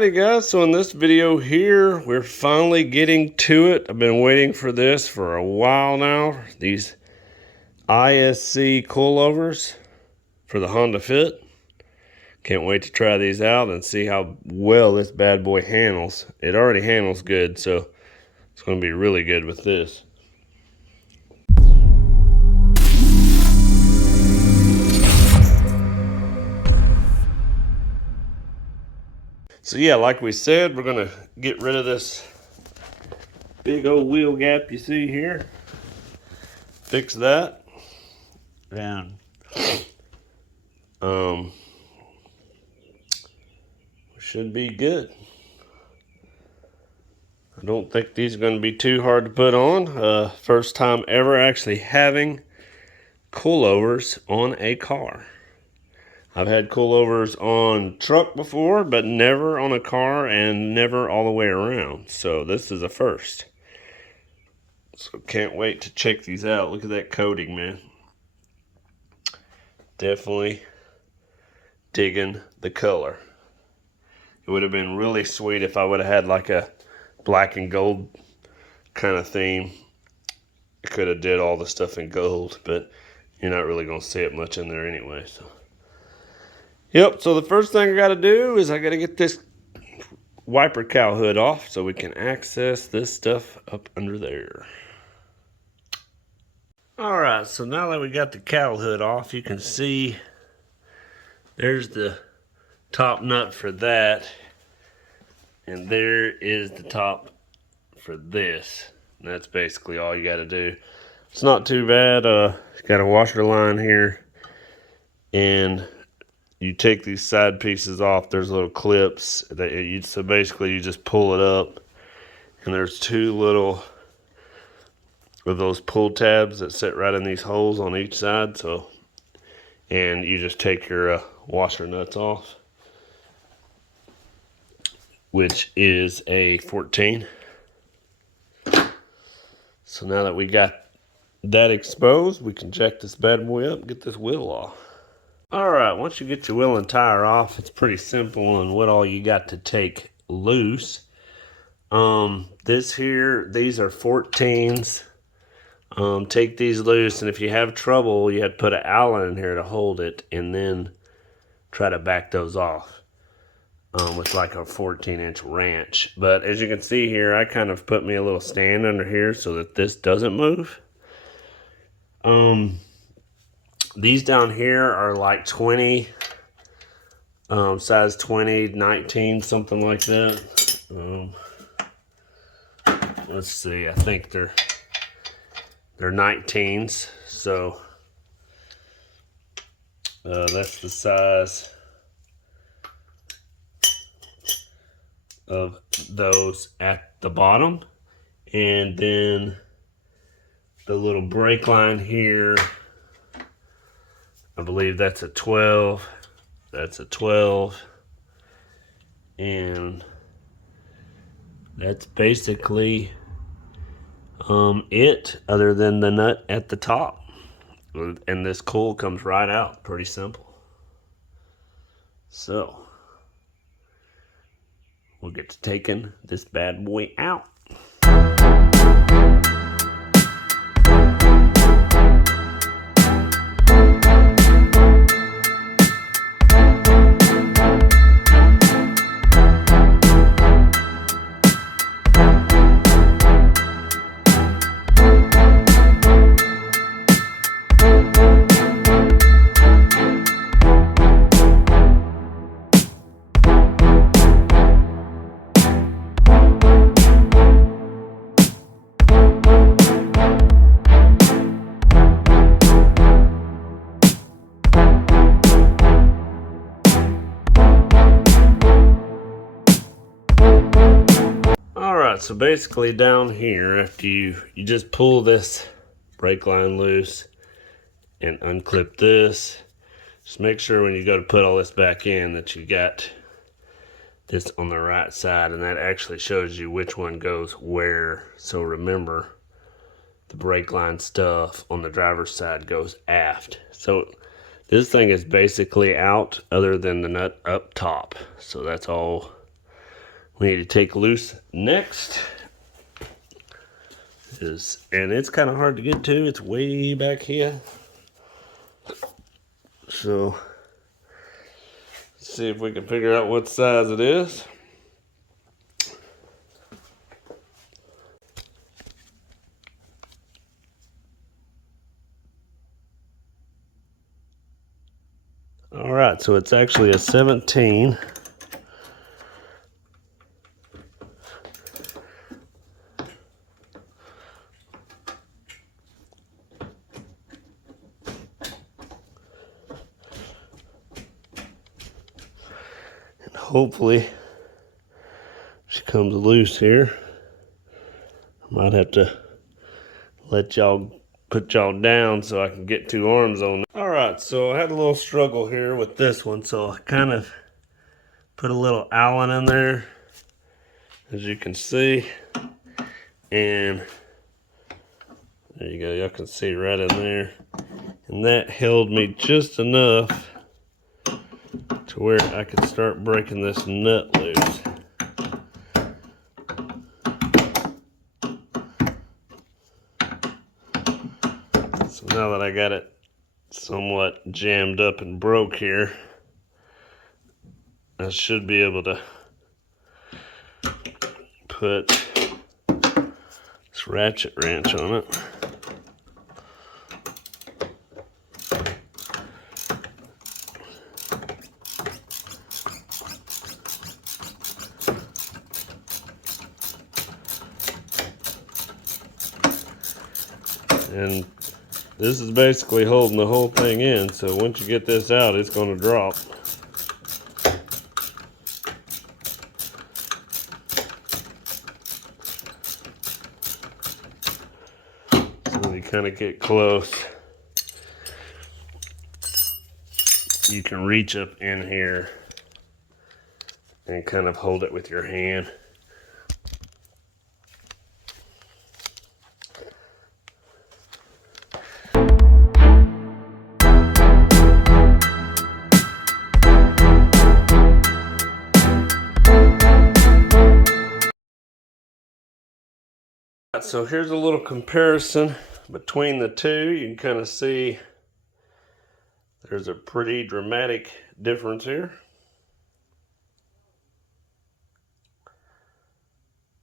Alrighty guys, so in this video here, we're finally getting to it. I've been waiting for this for a while now. These ISC coilovers for the Honda Fit. Can't wait to try these out and see how well this bad boy handles. It already handles good, so it's going to be really good with this. So yeah, like we said, we're gonna get rid of this big old wheel gap you see here. Fix that. And we should be good. I don't think these are gonna be too hard to put on. First time ever actually having coilovers on a car. I've had coilovers on truck before, but never on a car and never all the way around. So this is a first. So can't wait to check these out. Look at that coating, man. Definitely digging the color. It would have been really sweet if I would have had like a black and gold kind of theme. I could have did all the stuff in gold, but you're not really going to see it much in there anyway, so. Yep, so the first thing I got to do is I got to get this wiper cowl hood off so we can access this stuff up under there. Alright, so now that we got the cowl hood off, you can see there's the top nut for that. And there is the top for this. And that's basically all you got to do. It's not too bad. Got a washer line here. And you take these side pieces off. There's little clips that so basically you just pull it up, and there's two little of those pull tabs that sit right in these holes on each side. So, and you just take your washer nuts off, which is a 14. So now that we got that exposed, we can jack this bad boy up and get this wheel off. Alright, once you get your wheel and tire off, it's pretty simple on what all you got to take loose. These are 14s. Take these loose, and if you have trouble, you have to put an Allen in here to hold it, and then try to back those off with like a 14-inch wrench. But as you can see here, I kind of put me a little stand under here so that this doesn't move. These down here are like 20, size 20, 19, something like that. Let's see, I think they're 19s, so that's the size of those at the bottom. And then the little brake line here, I believe that's a 12. That's a 12. And that's basically it, other than the nut at the top. And this coil comes right out. Pretty simple. So, we'll get to taking this bad boy out. So basically down here, after you just pull this brake line loose and unclip this. Just make sure when you go to put all this back in that you got this on the right side, and that actually shows you which one goes where. So remember, the brake line stuff on the driver's side goes aft. So this thing is basically out other than the nut up top. So that's all we need to take loose next. And it's kind of hard to get to. It's way back here. So let's see if we can figure out what size it is. All right, so it's actually a 17. And hopefully she comes loose here. I might have to let y'all put y'all down so I can get 2 arms on. Alright, so I had a little struggle here with this one, so I kind of put a little Allen in there, as you can see, and there you go, y'all can see right in there, and that held me just enough to where I could start breaking this nut loose. So now that I got it somewhat jammed up and broke here, I should be able to put this ratchet wrench on it. And this is basically holding the whole thing in, so once you get this out, it's going to drop. So when you kind of get close, you can reach up in here and kind of hold it with your hand. So here's a little comparison between the two. You can kind of see there's a pretty dramatic difference here.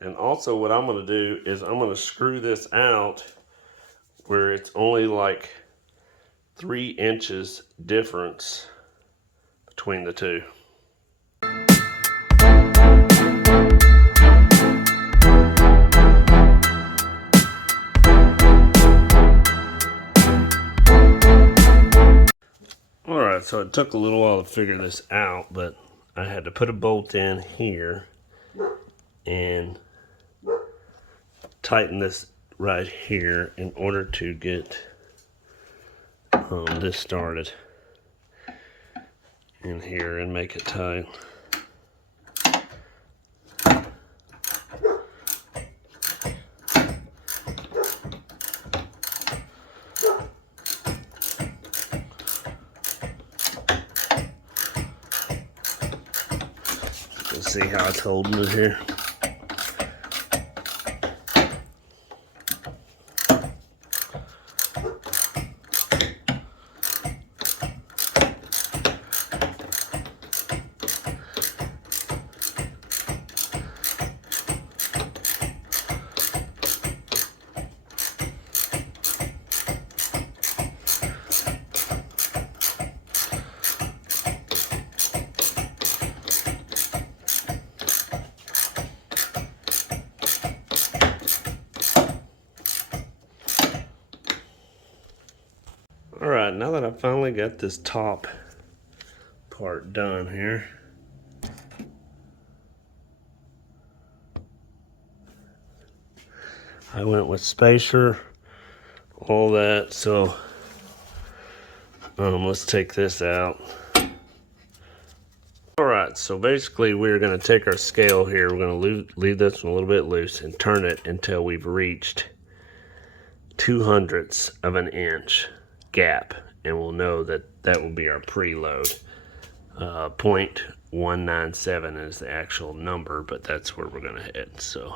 And also what I'm going to do is I'm going to screw this out where it's only like 3 inches difference between the two. Alright, so it took a little while to figure this out, but I had to put a bolt in here and tighten this right here in order to get this started in here and make it tight. Let's see how it's holding it here. Alright, now that I finally got this top part done here, I went with spacer, all that, so let's take this out. Alright, so basically we're going to take our scale here, we're going to leave this one a little bit loose and turn it until we've reached 0.02 of an inch gap, and we'll know that that will be our preload point 197 is the actual number, but that's where we're gonna head. So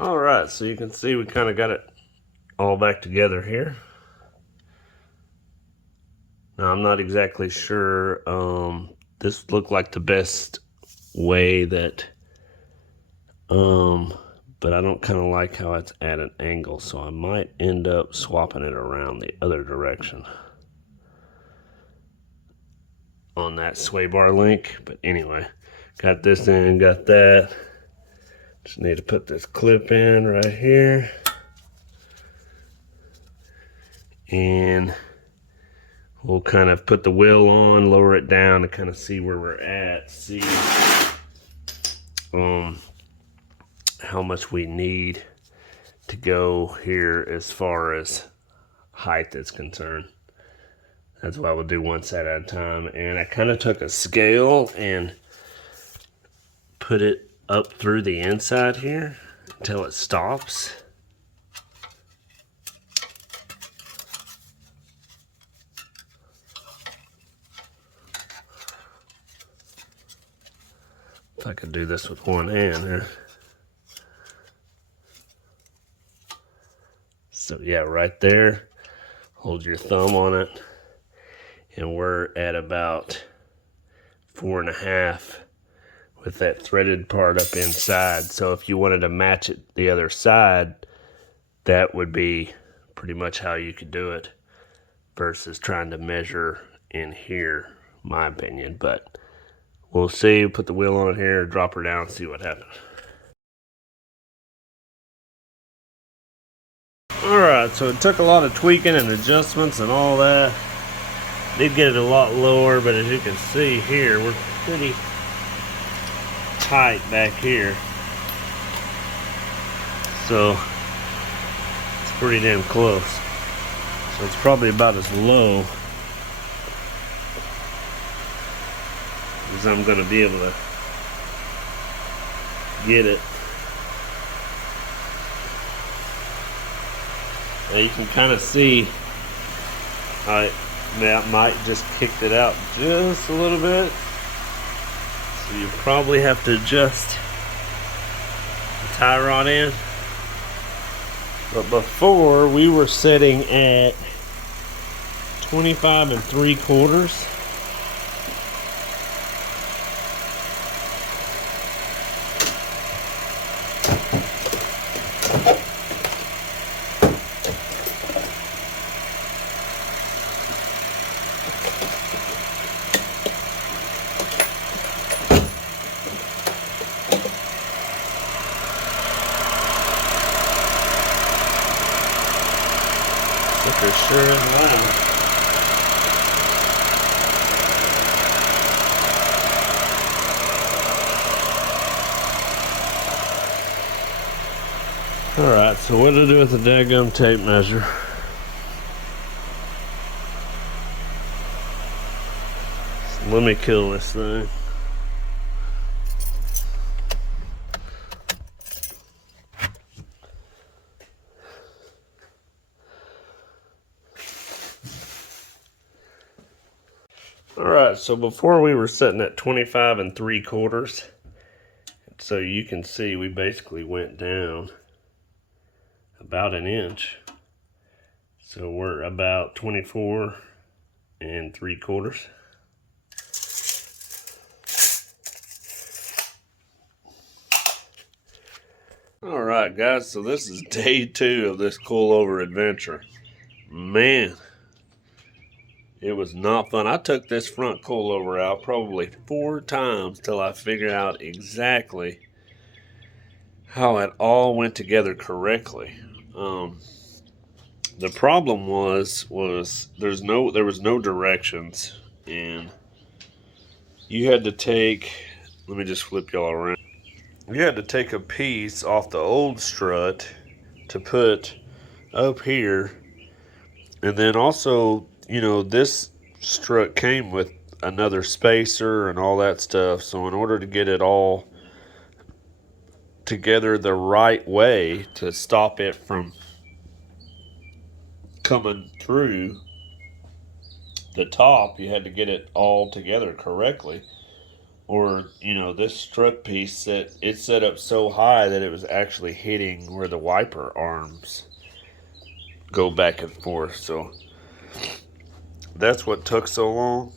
all right, so you can see we kind of got it all back together here. Now I'm not exactly sure. This looked like the best way that, but I don't kind of like how it's at an angle, so I might end up swapping it around the other direction on that sway bar link. But anyway, got this in, got that. Just need to put this clip in right here. And we'll kind of put the wheel on, lower it down to kind of see where we're at, see how much we need to go here as far as height is concerned. That's why we'll do one side at a time. And I kind of took a scale and put it up through the inside here until it stops. If I could do this with one hand here. So yeah, right there, hold your thumb on it, and we're at about 4.5 with that threaded part up inside. So if you wanted to match it the other side, that would be pretty much how you could do it versus trying to measure in here, my opinion. But we'll see. Put the wheel on it here, drop her down, see what happens. Alright, so it took a lot of tweaking and adjustments and all that. Did get it a lot lower, but as you can see here, we're pretty tight back here. So it's pretty damn close. So it's probably about as low as I'm going to be able to get it. Now you can kind of see I might just kicked it out just a little bit. So you probably have to adjust the tie rod in. But before we were sitting at 25 3/4. For sure is loud. Alright, so what to do with the daggum tape measure? So let me kill this thing. Alright, so before we were sitting at 25 3/4. So you can see we basically went down about an inch. So we're about 24 3/4. Alright guys, so this is day 2 of this coilover adventure. Man, it was not fun. I took this front coilover out probably 4 times till I figured out exactly how it all went together correctly. The problem was there was no directions, and you had to take, let me just flip y'all around. You had to take a piece off the old strut to put up here, and then also, you know, this strut came with another spacer and all that stuff. So in order to get it all together the right way to stop it from coming through the top, you had to get it all together correctly. Or, you know, this strut piece, it set up so high that it was actually hitting where the wiper arms go back and forth. So that's what took so long.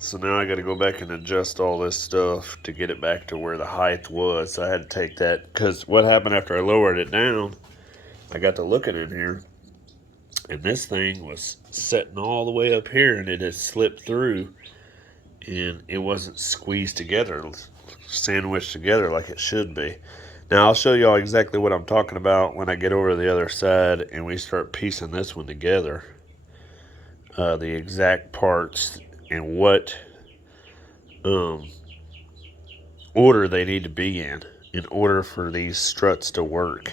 So now I got to go back and adjust all this stuff to get it back to where the height was. So I had to take that, because what happened after I lowered it down, I got to looking in here, and this thing was sitting all the way up here, and it had slipped through, and it wasn't squeezed together, sandwiched together like it should be. Now I'll show y'all exactly what I'm talking about when I get over to the other side and we start piecing this one together. The exact parts and what order they need to be in order for these struts to work.